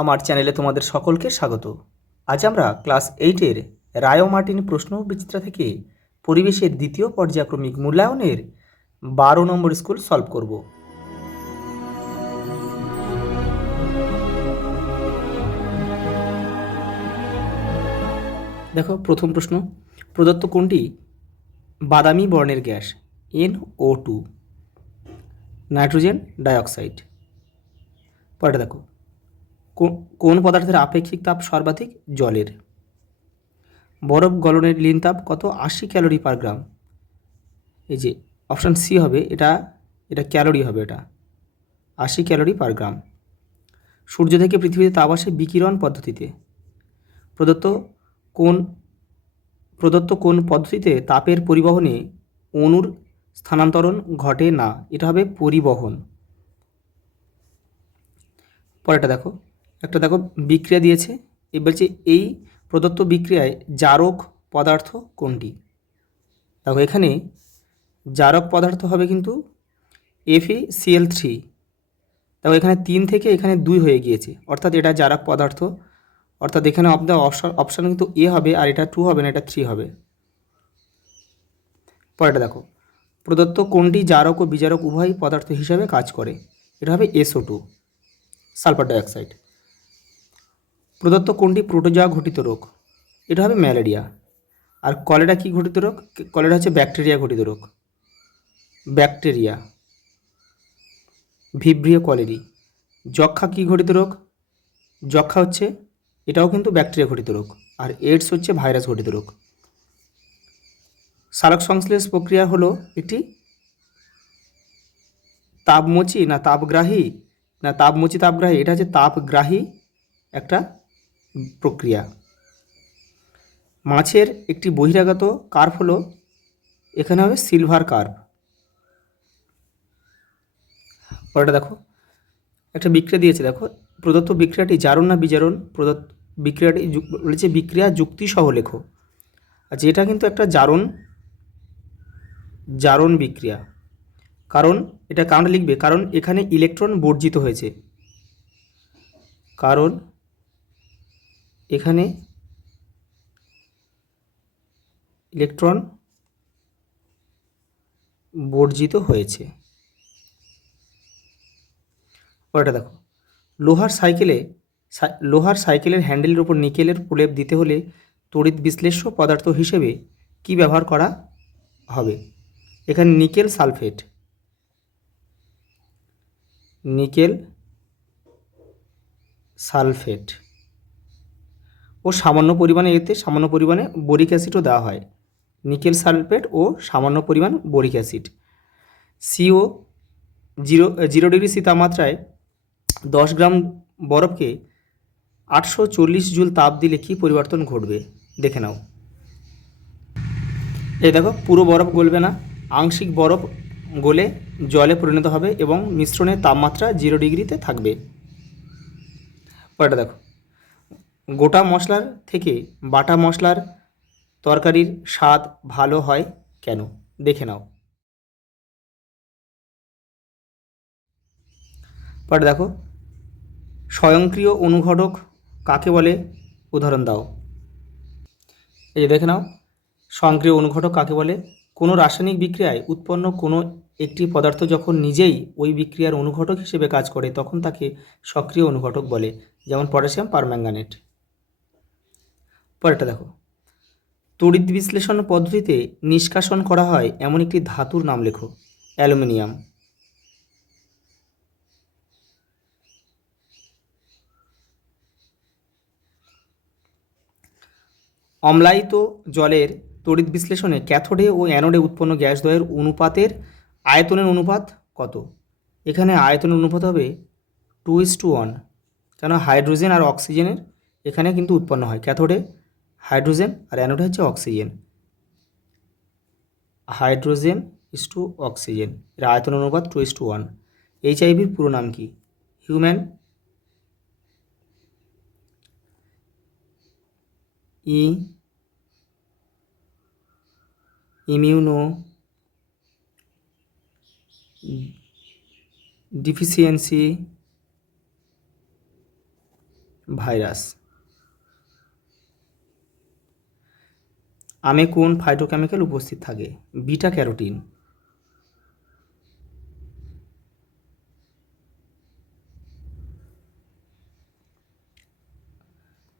আমার চ্যানেলে তোমাদের সকলকে স্বাগত। আজ আমরা ক্লাস 8-এর রায় মার্টিন প্রশ্ন বিচিত্রা থেকে পরিবেশের দ্বিতীয় পর্যায়ক্রমিক মূল্যায়নের 12 নম্বর স্কুল সলভ করব। দেখো প্রথম প্রশ্ন, প্রদত্ত কোনটি বাদামি বর্ণের গ্যাস? NO2, nitrogen dioxide. পরেরটা দেখো, কোন পদার্থের আপেক্ষিক তাপ সর্বাধিক? জলের। বরফ গলনের লীন তাপ কত? 80 ক্যালোরি পার গ্রাম। এই যে অপশান সি হবে, এটা ক্যালোরি হবে, এটা 80 ক্যালোরি পার গ্রাম। সূর্য থেকে পৃথিবীতে তাপ আসে বিকিরণ পদ্ধতিতে। প্রদত্ত কোন পদ্ধতিতে তাপের পরিবহনে অণুর স্থানান্তরণ ঘটে না? এটা হবে পরিবহন। পরেরটা দেখো, দেখো বিক্রিয়া দিয়েছে, এবার বলছে এই প্রদত্ত বিক্রিয়ায় জারক পদার্থ কোনটি? দেখো এখানে জারক পদার্থ হবে কিন্তু FeCl3। দেখো এখানে 3 থেকে এখানে 2 হয়ে গিয়েছে, অর্থাৎ এটা জারক পদার্থ। অর্থাৎ এখানে অপশান কিন্তু এ হবে, আর এটা 2 হবে না, এটা 3 হবে। পরেরটা দেখো, প্রদত্ত কোনটি জারক ও বিজারক উভয় পদার্থ হিসাবে কাজ করে? এটা হবে SO2, সালফার ডাইঅক্সাইড। প্রদত্ত কোনটি প্রোটোজোয়া ঘটিত রোগ? এটা হবে ম্যালেরিয়া। আর কলেরা কি ঘটিত রোগ? কলেরা হচ্ছে ব্যাকটেরিয়া ঘটিত রোগ, ব্যাকটেরিয়া, ভিব্রিও কলেরি। যক্ষা কি ঘটিত রোগ? যক্ষা হচ্ছে, এটাও কিন্তু ব্যাকটেরিয়া ঘটিত রোগ। আর এইডস হচ্ছে ভাইরাস ঘটিত রোগ। সালোক সংশ্লেষ প্রক্রিয়া হলো একটি তাপমোচী না তাপগ্রাহী তাপগ্রাহী? এটা হচ্ছে তাপগ্রাহী একটা প্রক্রিয়া। মাছের একটি বহিরাগত কার্ভ হলো, এখানে হবে সিলভার কার্ভ। পরেটা দেখো, একটা বিক্রিয়া দিয়েছে, দেখো প্রদত্ত বিক্রিয়াটি জারণ না বিজারণ? বিক্রিয়াটি বলেছে বিক্রিয়া যুক্তি সহ লেখো। আচ্ছা, এটা কিন্তু একটা জারণ বিক্রিয়া। কারণ এটা কারণটা লিখবে, কারণ এখানে ইলেকট্রন বর্জিত হয়েছে। কারণ এখানে ইলেকট্রন বর্জিত হয়েছে। পরেটা দেখো, লোহার সাইকেলের হ্যান্ডেলের উপর নিকেলের প্রলেপ দিতে হলে তড়িৎ বিশ্লেষ্য পদার্থ হিসেবে কি ব্যবহার করা হবে? এখানে নিকেল সালফেট ও সামান্য পরিমাণে বোরিক অ্যাসিডও দেওয়া হয়। নিকেল সালফেট ও সামান্য পরিমাণ বোরিক অ্যাসিড। CO 0 ডিগ্রি তাপমাত্রায় 10 গ্রাম বরফকে 840 জুল তাপ দিলে কি পরিবর্তন ঘটবে? দেখে নাও। এই দেখো, পুরো বরফ গলবে না, আংশিক বরফ গলে জলে পরিণত হবে এবং মিশ্রণের তাপমাত্রা 0 ডিগ্রিতে থাকবে। পরেরটা দেখো, গোটা মশলার থেকে বাটা মশলার তরকারির স্বাদ ভালো হয় কেন? দেখে নাও। পরে দেখো, স্বয়ংক্রিয় অনুঘটক কাকে বলে? উদাহরণ দাও। এই যে দেখে নাও, স্বয়ংক্রিয় অনুঘটক কাকে বলে? কোনো রাসায়নিক বিক্রিয়ায় উৎপন্ন কোনো একটি পদার্থ যখন নিজেই ওই বিক্রিয়ার অনুঘটক হিসেবে কাজ করে তখন তাকে সক্রিয় অনুঘটক বলে, যেমন পটাশিয়াম পারম্যাঙ্গানেট। পরেরটা দেখো, তড়িৎ বিশ্লেষণ পদ্ধতিতে নিষ্কাশন করা হয় এমন একটি ধাতুর নাম লেখো। অ্যালুমিনিয়াম। অম্লায়িত জলের তড়িৎ বিশ্লেষণে ক্যাথোডে ও অ্যানোডে উৎপন্ন গ্যাসদ্বয়ের অনুপাতের আয়তনের অনুপাত কত? এখানে আয়তনের অনুপাত হবে 2:1, কেন হাইড্রোজেন আর অক্সিজেনের এখানে কিন্তু উৎপন্ন হয়। ক্যাথোডে হাইড্রোজেন আর অ্যানোডে হচ্ছে oxygen. Hydrogen is to oxygen, এর আয়তনের অনুপাত 2:1। HIV-র পুরো নাম কি? Human immuno deficiency virus. আমে কোন ফাইটোকেমিক্যাল উপস্থিত থাকে? Beta carotene.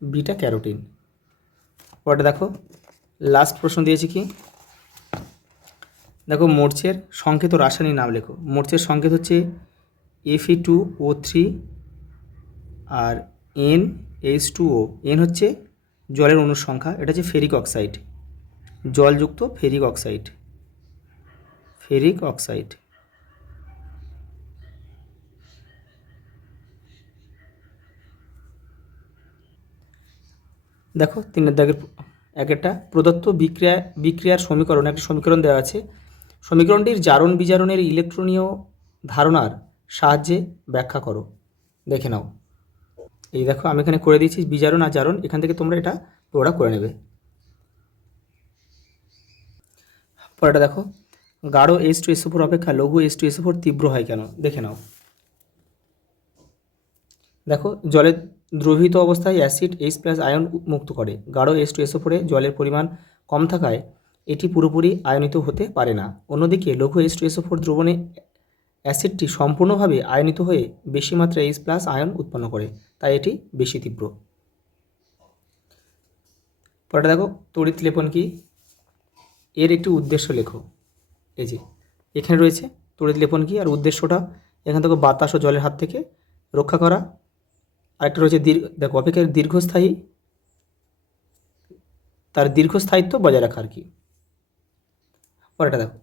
Beta carotene. পরেরটা দেখো, লাস্ট প্রশ্ন দিয়েছি কি, দেখো মরচের সংকেত ও রাসায়নিক নাম লেখো। মরচের সংকেত হচ্ছে Fe2O3 আর NH2O। এন হচ্ছে জলের অণুর সংখ্যা, এটা হচ্ছে ফেরিক অক্সাইড, জলযুক্ত ফেরিক অক্সাইড। Ferric oxide. দেখো 3 দাগের এক একটা প্রদত্ত বিক্রিয়ার সমীকরণ, একটা সমীকরণ দেওয়া আছে। সমীকরণটির জারণ বিজারণের ইলেকট্রনীয় ধারণার সাহায্যে ব্যাখ্যা করো। দেখে নাও। এই দেখো আমি এখানে করে দিয়েছি বিজারণ আর জারণ, এখান থেকে তোমরা এটা পুরোটা করে নেবে। পরেটা দেখো, গাঢ় H2SO4 অপেক্ষা লঘু H2SO4 তীব্র হয় কেন? দেখে নাও। দেখো জলে দ্রবীভূত অবস্থায় অ্যাসিড H+ আয়ন মুক্ত করে। গাঢ় H2SO4 জলের পরিমাণ কম থাকায় এটি পুরোপুরি আয়নিত হতে পারে না। অন্যদিকে লঘু H2SO4 দ্রবণে অ্যাসিডটি সম্পূর্ণভাবে আয়নিত হয়ে বেশি মাত্রায় H+ আয়ন উৎপন্ন করে, তাই এটি বেশি তীব্র। পরেটা দেখো, তড়িৎ লেপন কি? এর একটি উদ্দেশ্য লেখো। এই যে এখানে রয়েছে তড়িৎ লেপন কি, আর উদ্দেশ্যটা এখান থেকে বাতাস ও জলের হাত থেকে রক্ষা করা। আরেকটা রয়েছে দেখো অপেক্ষার দীর্ঘস্থায়ী, তার দীর্ঘস্থায়িত্ব বজায় রাখা আর কি। পরেটা দেখো,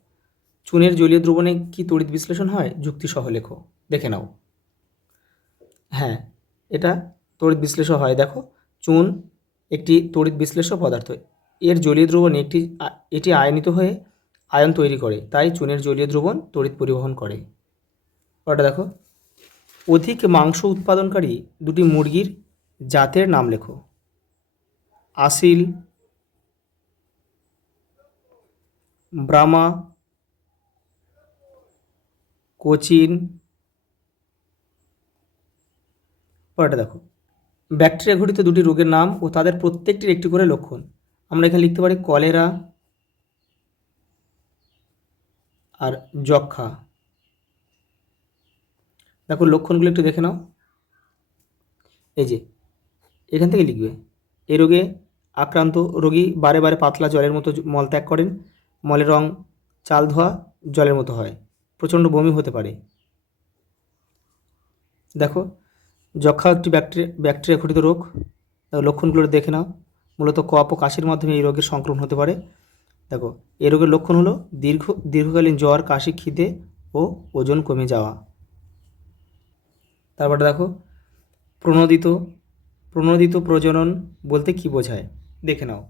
চুনের জলীয় দ্রবণে কি তড়িৎ বিশ্লেষণ হয়? যুক্তিসহ লেখো। দেখে নাও। হ্যাঁ, এটা তড়িৎ বিশ্লেষণ হয়। দেখো চুন একটি তড়িৎ বিশ্লেষ্য পদার্থ, এর জলীয় দ্রবণে এটি আয়নিত হয়ে আয়ন তৈরি করে, তাই চুনের জলীয় দ্রবণ তড়িৎ পরিবহন করে। পরেটা দেখো, অধিক মাংস উৎপাদনকারী দুটি মুরগির জাতের নাম লেখো। আসিল, ব্রাহ্মা, কোচিন। পরেটা দেখো, ব্যাকটেরিয়া ঘটিত দুটি রোগের নাম ও তাদের প্রত্যেকটির একটি করে লক্ষণ। আমরা এখানে লিখতে পারি কলেরা আর যক্ষা। দেখো লক্ষণগুলো একটু দেখে নাও। এই যে এখান থেকে লিখবে, এই রোগে আক্রান্ত রোগী বারে বারে পাতলা জলের মতো মলত্যাগ করেন, মলের রং চাল ধোয়া জলের মতো হয়, প্রচণ্ড বমি হতে পারে। দেখো যক্ষা একটি ব্যাকটেরিয়া ঘটিত রোগ, লক্ষণগুলো দেখে নাও। মূলত কফ ও কাশির মাধ্যমে এই রোগের সংক্রমণ হতে পারে। দেখো এই রোগের লক্ষণ হলো দীর্ঘকালীন জ্বর, কাশি, খিদে ও ওজন কমে যাওয়া। তারপরে দেখো, প্রণোদিত প্রজনন বলতে কি বোঝায়? দেখে নাও।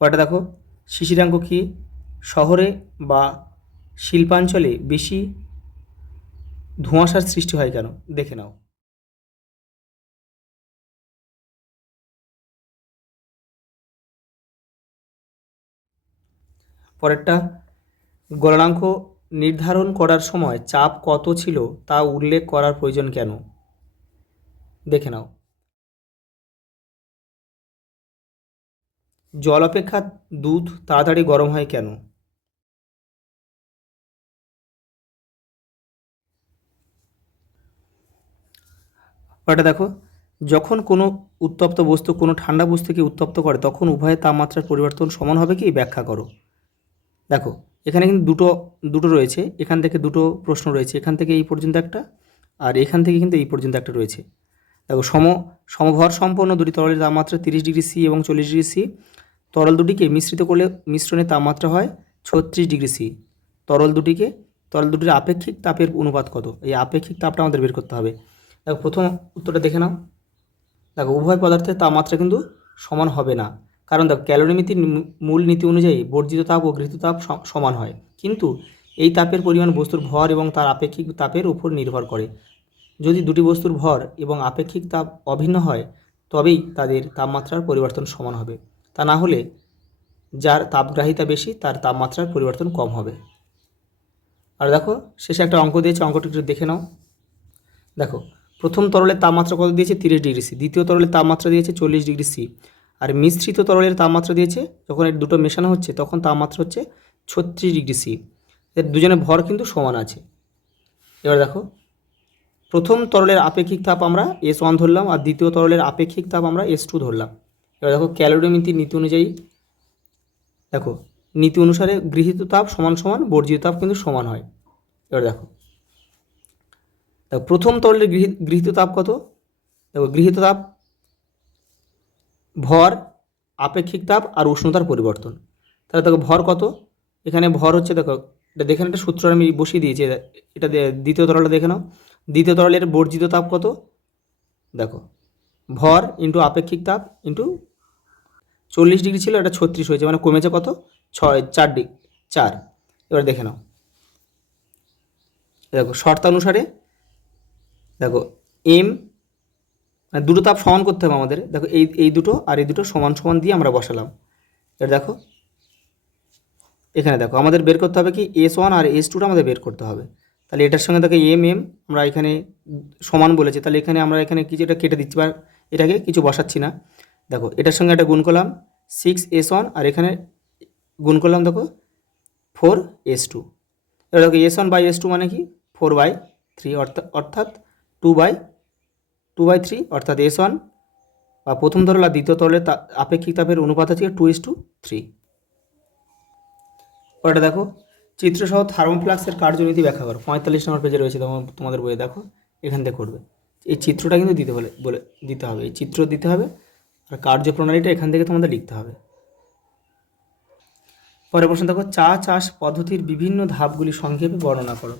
পরেরটা দেখো, শিশিরাঙ্ক কি? শহরে বা শিল্পাঞ্চলে বেশি ধোঁয়াশার সৃষ্টি হয় কেন? দেখে নাও। পরেরটা, গলনাঙ্ক নির্ধারণ করার সময় চাপ কত ছিল তা উল্লেখ করার প্রয়োজন কেন? দেখে নাও। জল অপেক্ষা দুধ তাড়াতাড়ি গরম হয় কেন? পরেরটা দেখো, যখন কোনো উত্তপ্ত বস্তু কোনো ঠান্ডা বস্তুকে উত্তপ্ত করে তখন উভয়ের তাপমাত্রার পরিবর্তন সমান হবে কি? ব্যাখ্যা করো। দেখো এখানে কিন্তু দুটো রয়েছে, এখান থেকে দুটো প্রশ্ন রয়েছে, এখান থেকে এই পর্যন্ত একটা, আর এখান থেকে কিন্তু এই পর্যন্ত একটা রয়েছে। দেখো সমভর সম্পন্ন দুটি তরলের তাপমাত্রা 30°C এবং 40°C। তরল দুটিকে মিশ্রিত করলে মিশ্রণের তাপমাত্রা হয় 36°C। তরল দুটির আপেক্ষিক তাপের অনুপাত কত? এই আপেক্ষিক তাপটা আমাদের বের করতে হবে। দেখো প্রথম উত্তরটা দেখে নাও। দেখো উভয় পদার্থের তাপমাত্রা কিন্তু সমান হবে না, কারণ দেখো ক্যালোরিমিতির মূল নীতি অনুযায়ী বর্জিত তাপ ও গৃহীত তাপ সমান হয়, কিন্তু এই তাপের পরিমাণ বস্তুর ভর এবং তার আপেক্ষিক তাপের উপর নির্ভর করে। যদি দুটি বস্তুর ভর এবং আপেক্ষিক তাপ অভিন্ন হয় তবেই তাদের তাপমাত্রার পরিবর্তন সমান হবে, তা না হলে যার তাপগ্রাহিতা বেশি তার তাপমাত্রার পরিবর্তন কম হবে। আর দেখো শেষে একটা অঙ্ক দিয়েছে, অঙ্কটি একটু দেখে নাও। দেখো প্রথম তরলের তাপমাত্রা কত দিয়েছে 30°C, দ্বিতীয় তরলের তাপমাত্রা দিয়েছে 40°C, আর মিশ্রিত তরলের তাপমাত্রা দিয়েছে, যখন এর দুটো মেশানো হচ্ছে তখন তাপমাত্রা হচ্ছে 36°C। এর দুজনের ভর কিন্তু সমান আছে। এবার দেখো প্রথম তরলের আপেক্ষিক তাপ আমরা S1 ধরলাম আর দ্বিতীয় তরলের আপেক্ষিক তাপ আমরা S2 ধরলাম। এবার দেখো ক্যালোরিমিতির নীতি অনুযায়ী দেখো নীতি অনুসারে গৃহীত তাপ সমান সমান বর্জিত তাপ কিন্তু সমান হয়। এবার দেখো প্রথম তরলের গৃহীত তাপ কত, দেখো গৃহীত তাপ ভর, আপেক্ষিক তাপ আর উষ্ণতার পরিবর্তন। তাহলে দেখো ভর কত, এখানে ভর হচ্ছে, দেখো এটা দেখে একটা সূত্র আমি বসিয়ে দিয়েছি, এটা দ্বিতীয় তরলটা দেখে নাও। দ্বিতীয় তরলের বর্জিত তাপ কত, দেখো ভর ইন্টু আপেক্ষিক তাপ ইন্টু 40° ছিল, এটা 36 হয়েছে, মানে কমেছে কত 4। এবার দেখে নাও, দেখো শর্তানুসারে দেখো এম, মানে দুটো তাপ সমান করতে হবে আমাদের। দেখো এই দুটো আর এই দুটো সমান সমান দিয়ে আমরা বসালাম। এবার দেখো এখানে দেখো আমাদের বের করতে হবে কি S1 আর S2টা আমাদের বের করতে হবে। তাহলে এটার সঙ্গে দেখো এম আমরা এখানে সমান বলেছে, তাহলে এখানে আমরা এখানে কিছুটা কেটে দিচ্ছি বা এটাকে কিছু বসাচ্ছি না। দেখো এটার সঙ্গে একটা গুণ করলাম 6S1 আর এখানে গুণ করলাম দেখো 4S2। এবার দেখো S1/S2 মানে কি 4/3, অর্থাৎ 2/3, অর্থাৎ S1 বা প্রথম তরল আর দ্বিতীয় তরলের আপেক্ষিক তাপের অনুপাত আছে 2:3। পরেটা দেখো চিত্রসহ থার্মোফ্লাক্সের কার্যনীতি ব্যাখ্যা করো। 45 নম্বর পেজে রয়েছে তোমাদের বইয়ে, দেখো এখান থেকে করবে। এই চিত্রটা কিন্তু বলে দিতে হবে, এই চিত্র দিতে হবে আর কার্যপ্রণালীটা এখান থেকে তোমাদের লিখতে হবে। পরের প্রশ্ন দেখো চা চাষ পদ্ধতির বিভিন্ন ধাপগুলি সংক্ষেপে বর্ণনা করো।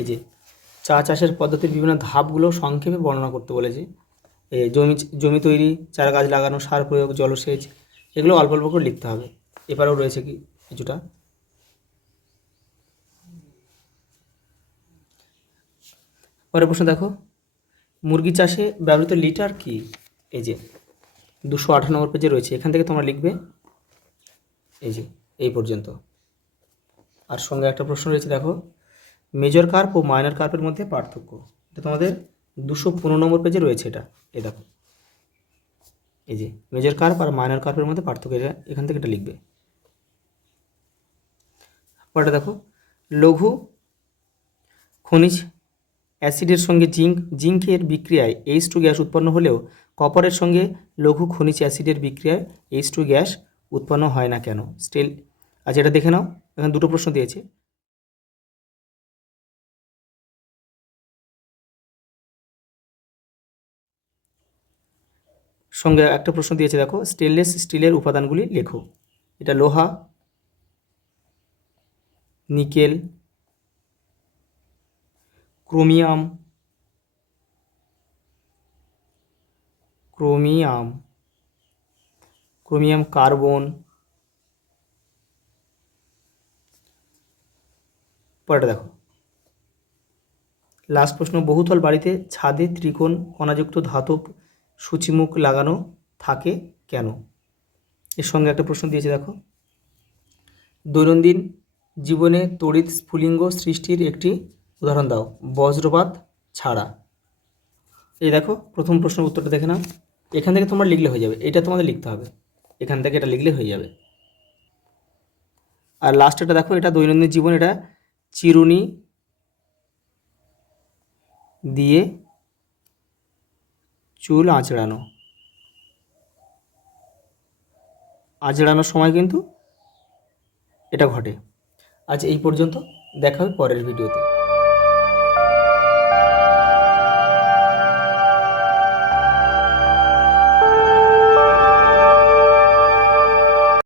এই যে চা চাষের পদ্ধতির বিভিন্ন ধাপগুলো সংক্ষেপে বর্ণনা করতে বলেছে। এই জমি তৈরি, চারা গাছ লাগানো, সার প্রয়োগ, জলসেচ, এগুলো অল্প অল্প করে লিখতে হবে। এবারেও রয়েছে কি কিছুটা। পরের প্রশ্ন দেখো মুরগি চাষে ব্যবহৃত লিটার কি। এই যে 258 নম্বর পেজে রয়েছে, এখান থেকে তোমরা লিখবে এই যে এই পর্যন্ত। আর সঙ্গে একটা প্রশ্ন রয়েছে দেখো মেজর কার্প ও মাইনর কার্পের মধ্যে পার্থক্য। এটা তোমাদের 215 নম্বর পেজে রয়েছে। এটা এই দেখো এই যে মেজর কার্প আর মাইনর কার্পের মধ্যে পার্থক্য, এটা এখান থেকে এটা লিখবে। পরেটা দেখো লঘু খনিজ অ্যাসিডের সঙ্গে জিঙ্কের বিক্রিয়ায় H2 গ্যাস উৎপন্ন হলেও কপারের সঙ্গে লঘু খনিজ অ্যাসিডের বিক্রিয়ায় H2 গ্যাস উৎপন্ন হয় না কেন। আচ্ছা এটা দেখে নাও, এখানে দুটো প্রশ্ন দিয়েছে। সঙ্গে একটা প্রশ্ন দিয়েছে দেখো স্টেনলেস স্টিলের উপাদানগুলি লেখো। এটা লোহা, নিকেল, ক্রোমিয়াম কার্বন। পরেটা দেখো লাস্ট প্রশ্ন বহুতল বাড়িতে ছাদে ত্রিকোণ কণাযুক্ত ধাতব সূচিমুখ লাগানো থাকে কেন। এর সঙ্গে একটা প্রশ্ন দিয়েছে দেখো দৈনন্দিন জীবনে তড়িৎ স্ফুলিঙ্গ সৃষ্টির একটি উদাহরণ দাও বজ্রপাত ছাড়া। এই দেখো প্রথম প্রশ্নের উত্তরটা দেখে নাও, এখান থেকে তোমরা লিখলে হয়ে যাবে, এটা তোমাদের লিখতে হবে, এখান থেকে এটা লিখলে হয়ে যাবে। আর লাস্ট এটা দেখো এটা দৈনন্দিন জীবন, এটা চিরুনি দিয়ে চুল আঁচড়ানোর সময় কিন্তু এটা ঘটে। আজ এই পর্যন্ত, দেখা হবে পরের ভিডিওতে।